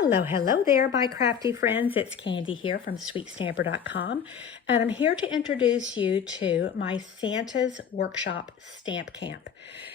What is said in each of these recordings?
Hello, hello there, my crafty friends. It's Candy here from sweetstamper.com, and I'm here to introduce you to my Santa's Workshop Stamp Camp.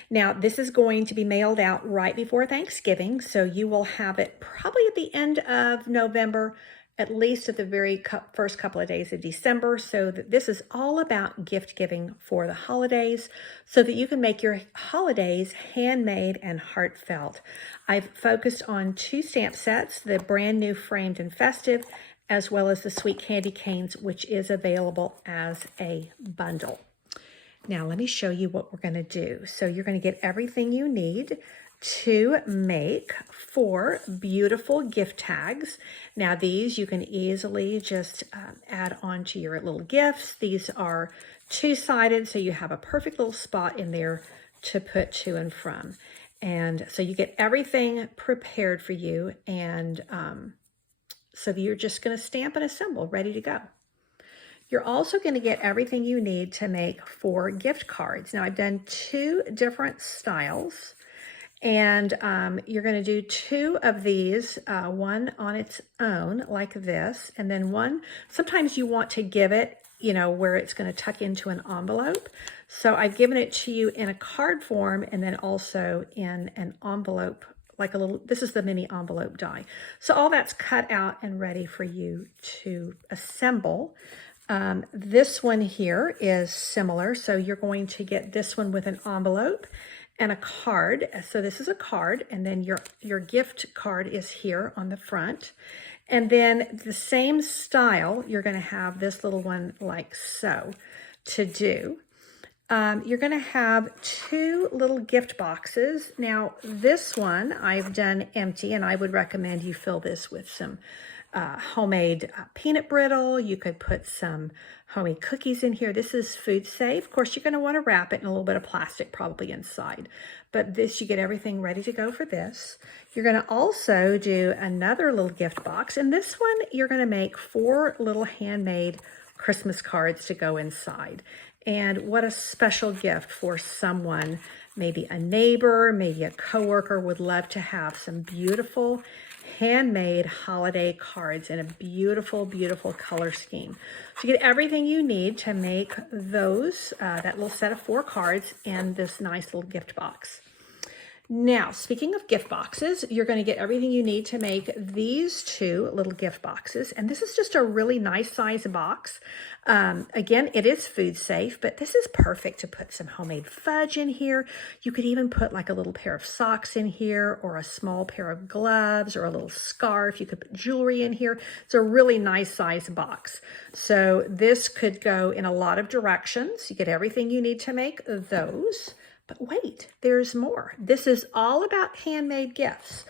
Now, this is going to be mailed out right before Thanksgiving, so you will have it probably at the end of November, at least at the very first couple of days of December. So this is all about gift giving for the holidays so that you can make your holidays handmade and heartfelt. I've focused on 2 stamp sets, the brand new framed and festive, as well as the sweet candy canes, which is available as a bundle. Now let me show you what we're going to do. So you're going to get everything you need to make 4 beautiful gift tags. Now these you can easily just add on to your little gifts. These are 2-sided, so you have a perfect little spot in there to put to and from. And so you get everything prepared for you, and so you're just going to stamp and assemble, ready to go. You're also going to get everything you need to make 4 gift cards. Now I've done 2 different styles. And you're going to do 2 of these, one on its own like this, and then one, sometimes you want to give it, where it's going to tuck into an envelope. So I've given it to you in a card form and then also in an envelope, like a little, this is the mini envelope die. So all that's cut out and ready for you to assemble. This one here is similar. So you're going to get this one with an envelope and a card. So this is a card, and then your gift card is here on the front. And then the same style, you're going to have this little one like so to do. You're going to have 2 little gift boxes. Now this one I've done empty, and I would recommend you fill this with some homemade peanut brittle. You could put some homemade cookies in here. This is food safe. Of course, you're going to want to wrap it in a little bit of plastic probably inside. But this, you get everything ready to go for this. You're going to also do another little gift box. And this one, you're going to make 4 little handmade Christmas cards to go inside. And what a special gift for someone, maybe a neighbor, maybe a coworker would love to have some beautiful handmade holiday cards in a beautiful, beautiful color scheme. So you get everything you need to make those, that little set of 4 cards in this nice little gift box. Now, speaking of gift boxes, you're going to get everything you need to make these 2 little gift boxes. And this is just a really nice size box. Again, it is food safe, but this is perfect to put some homemade fudge in here. You could even put like a little pair of socks in here, or a small pair of gloves, or a little scarf. You could put jewelry in here. It's a really nice size box. So this could go in a lot of directions. You get everything you need to make those. But wait, there's more. This is all about handmade gifts.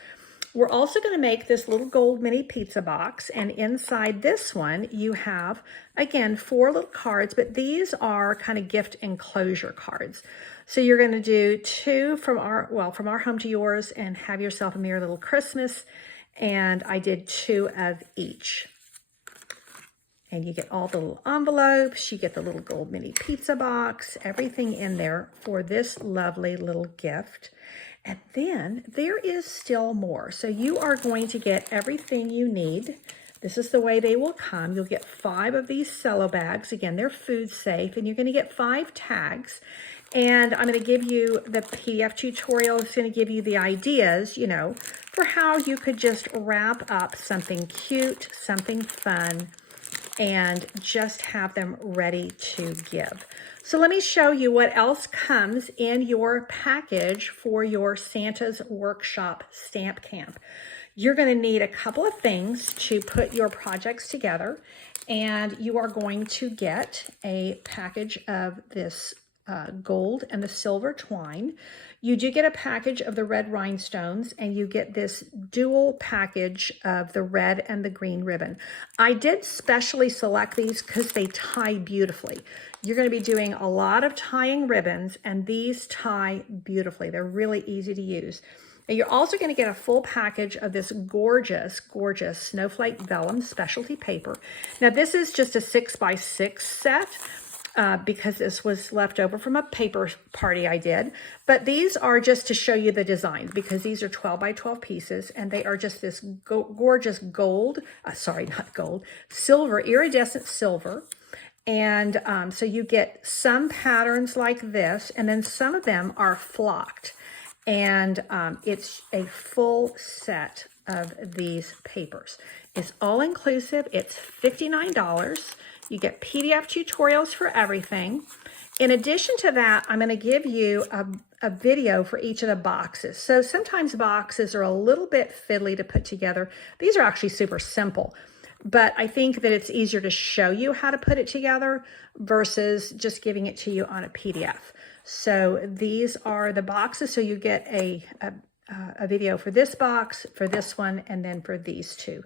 We're also going to make this little gold mini pizza box, and inside this one you have, again, 4 little cards, but these are kind of gift enclosure cards. So you're going to do 2 from our home to yours, and have yourself a merry little Christmas, and I did 2 of each. And you get all the little envelopes, you get the little gold mini pizza box, everything in there for this lovely little gift. And then there is still more. So you are going to get everything you need. This is the way they will come. You'll get 5 of these cello bags. Again, they're food safe, and you're going to get 5 tags. And I'm going to give you the PDF tutorial. It's going to give you the ideas, for how you could just wrap up something cute, something fun, and just have them ready to give. So let me show you what else comes in your package for your Santa's Workshop Stamp Camp. You're going to need a couple of things to put your projects together, and you are going to get a package of this gold and the silver twine. You do get a package of the red rhinestones, and you get this dual package of the red and the green ribbon. I did specially select these because they tie beautifully. You're going to be doing a lot of tying ribbons, and these tie beautifully. They're really easy to use. And you're also going to get a full package of this gorgeous, gorgeous snowflake vellum specialty paper. Now this is just a 6x6 set. because this was left over from a paper party I did. But these are just to show you the designs, because these are 12 by 12 pieces, and they are just this gorgeous gold, sorry, not gold, silver, iridescent silver. And so you get some patterns like this, and then some of them are flocked. And it's a full set of these papers. It's all inclusive. It's $59. You get PDF tutorials for everything. In addition to that, I'm going to give you a video for each of the boxes. So sometimes boxes are a little bit fiddly to put together. These are actually super simple, but I think that it's easier to show you how to put it together versus just giving it to you on a PDF. So these are the boxes. So you get a video for this box, for this one, and then for these two.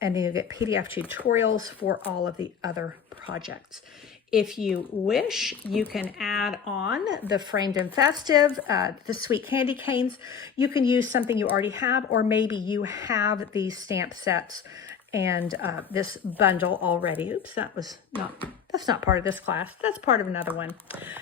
And then you get PDF tutorials for all of the other projects. If you wish, you can add on the Framed and Festive, the Sweet Candy Canes. You can use something you already have, or maybe you have these stamp sets and this bundle already. Oops, that's not part of this class. That's part of another one.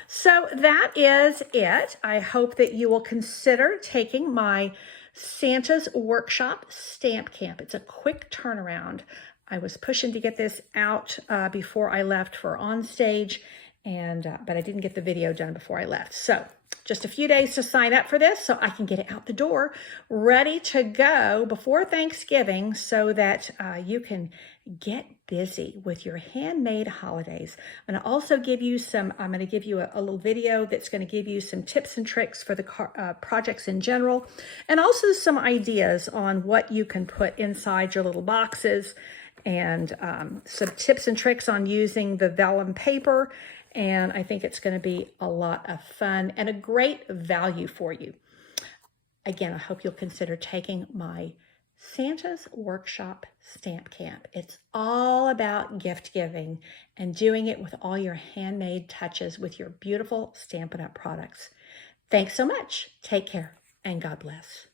So that is it. I hope that you will consider taking my Santa's Workshop Stamp Camp. It's a quick turnaround. I was pushing to get this out before I left for on stage, but I didn't get the video done before I left. So just a few days to sign up for this so I can get it out the door, ready to go before Thanksgiving, so that you can get busy with your handmade holidays. I'm going to also give you I'm going to give you a little video that's going to give you some tips and tricks for the projects in general, and also some ideas on what you can put inside your little boxes, and some tips and tricks on using the vellum paper. And I think it's going to be a lot of fun and a great value for you. Again, I hope you'll consider taking my Santa's Workshop Stamp Camp. It's all about gift giving and doing it with all your handmade touches with your beautiful Stampin' Up! Products. Thanks so much. Take care and God bless.